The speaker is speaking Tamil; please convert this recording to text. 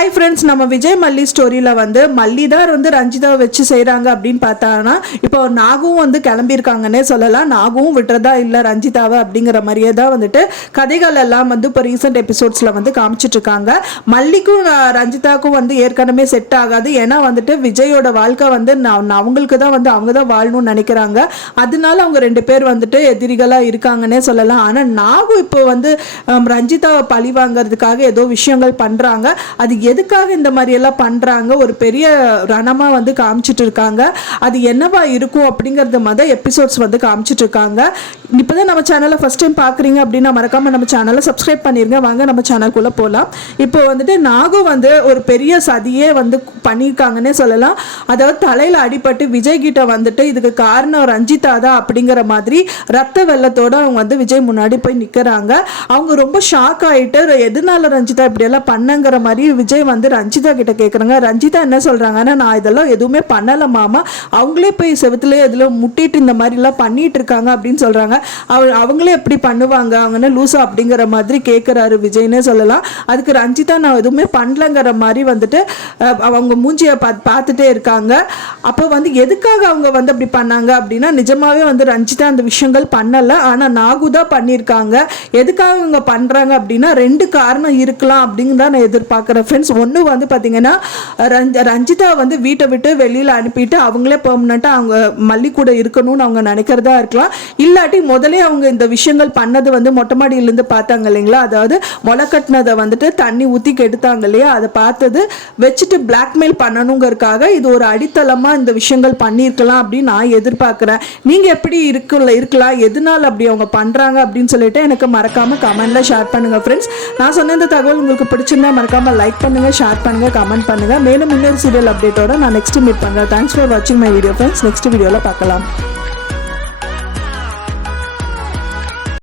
ஹாய் ஃப்ரெண்ட்ஸ் நம்ம விஜய் மல்லி ஸ்டோரியில் வந்து மல்லி தான் வந்து ரஞ்சிதாவை வச்சு செய்கிறாங்க அப்படின்னு பார்த்தாங்கன்னா இப்போ நாகவும் வந்து கிளம்பியிருக்காங்கன்னே சொல்லலாம். நாகவும் விட்டுறதா இல்லை ரஞ்சிதாவை அப்படிங்கிற மாதிரியே தான் வந்துட்டு கதைகள் எல்லாம் வந்து இப்போ ரீசெண்ட் எபிசோட்ஸில் வந்து காமிச்சிட்டு இருக்காங்க. மல்லிக்கும் ரஞ்சிதாவுக்கும் வந்து ஏற்கனவே செட் ஆகாது. ஏன்னா வந்துட்டு விஜயோட வாழ்க்கை வந்து நான் அவங்களுக்கு தான் வந்து அவங்க தான் வாழணும்னு நினைக்கிறாங்க. அதனால அவங்க ரெண்டு பேர் வந்துட்டு எதிரிகளாக இருக்காங்கன்னே சொல்லலாம். ஆனால் நாகு இப்போ வந்து ரஞ்சிதாவை பழி வாங்கிறதுக்காக ஏதோ விஷயங்கள் பண்ணுறாங்க அது எதுக்காக இந்த மாதிரி எல்லாம் பண்ணுறாங்க ஒரு பெரிய ரணமாக வந்து காமிச்சிட்டு இருக்காங்க. அது என்னவா இருக்கும் அப்படிங்கிறது மாதிரி எபிசோட்ஸ் வந்து காமிச்சிட்டு இருக்காங்க. இப்போ தான் நம்ம சேனலை ஃபஸ்ட் டைம் பார்க்குறீங்க அப்படின்னா மறக்காமல் நம்ம சேனலை சப்ஸ்கிரைப் பண்ணிடுங்க வாங்க நம்ம சேனல்குள்ளே போகலாம் இப்போ வந்துட்டு நாகு வந்து ஒரு பெரிய சதியே வந்து பண்ணியிருக்காங்கன்னே சொல்லலாம். அதாவது தலையில் அடிபட்டு விஜய் கிட்ட வந்துட்டு இதுக்கு காரணம் ரஞ்சிதா தான் அப்படிங்கிற மாதிரி ரத்த வெள்ளத்தோடு அவங்க வந்து விஜய் முன்னாடி போய் நிற்கிறாங்க அவங்க ரொம்ப ஷாக் ஆகிட்டு எதனால ரஞ்சிதா இப்படியெல்லாம் பண்ணுங்கிற மாதிரி விஜய் வந்து ரஞ்சிதா கிட்ட கேட்குறாங்க ரஞ்சிதா என்ன சொல்கிறாங்கன்னா நான் இதெல்லாம் எதுவுமே பண்ணலை மாமா. அவங்களே போய் செவத்துல இதில் முட்டிட்டு இந்த மாதிரிலாம் பண்ணிட்டு இருக்காங்க அப்படின்னு சொல்கிறாங்க அவ அவங்களே எப்படி பண்ணுவாங்க? அவங்க லூசா அப்படிங்கிற மாதிரி கேட்குறாரு விஜய்னே சொல்லலாம். அதுக்கு ரஞ்சிதா நான் எதுவுமே பண்ணலங்கிற மாதிரி வந்துட்டு அவங்க மூஞ்சியை பார்த்து பார்த்துட்டே இருக்காங்க. அப்போ வந்து எதுக்காக அவங்க வந்து அப்படி பண்ணாங்க? அப்படின்னா நிஜமாகவே வந்து ரஞ்சிதா அந்த விஷயங்கள் பண்ணலை. ஆனால் நாகு தான் பண்ணியிருக்காங்க. எதுக்காக அவங்க பண்ணுறாங்க அப்படின்னா ரெண்டு காரணம் இருக்கலாம் அப்படின்னு தான் நான் எதிர்பார்க்குறேன். ஃப்ரெண்ட்ஸ் ஒன்று வந்து பார்த்தீங்கன்னா ரஞ்ச் ரஞ்சிதா வந்து வீட்டை விட்டு வெளியில் அனுப்பிட்டு அவங்களே பெர்மனெண்ட்டாக அவங்க மல்லி கூட இருக்கணும்னு அவங்க நினைக்கிறதா இருக்கலாம். இல்லாட்டி முதலே அவங்க இந்த விஷயங்கள் பண்ணது வந்து மொட்டை மாடியிலேருந்து பார்த்தாங்க இல்லைங்களா? அதாவது முளை கட்டினதை வந்துட்டு தண்ணி ஊற்றி கெடுத்தாங்க இல்லையா? அதை பார்த்தது வச்சுட்டு பிளாக்மெயில் பண்ணணுங்கிறதுக்காக இது ஒரு அடித்தளமாக இந்த விஷயங்கள் பண்ணியிருக்கலாம் அப்படின்னு நான் எதிர்பார்க்குறேன். நீங்கள் எப்படி இருக்குல்ல இருக்கலாம்? எதனால அப்படி அவங்க பண்ணுறாங்க அப்படின்னு சொல்லிட்டு எனக்கு மறக்காமல் கமெண்ட்டில் ஷேர் பண்ணுங்கள் ஃப்ரெண்ட்ஸ் நான் சொன்ன இந்த தகவல் உங்களுக்கு பிடிச்சிருந்தா மறக்காமல் லைக் பண்ணுங்கள் ஷேர் பண்ணுங்கள் கமெண்ட் பண்ணுங்கள் மேலும் இன்னொரு சீரியல் அப்டேட்டோட நான் நெக்ஸ்ட் மீட் பண்ணுறேன் தேங்க்ஸ் ஃபார் வாட்சிங் மை வீடியோ ஃப்ரெண்ட்ஸ் நெக்ஸ்ட் வீடியோவில் பார்க்கலாம்.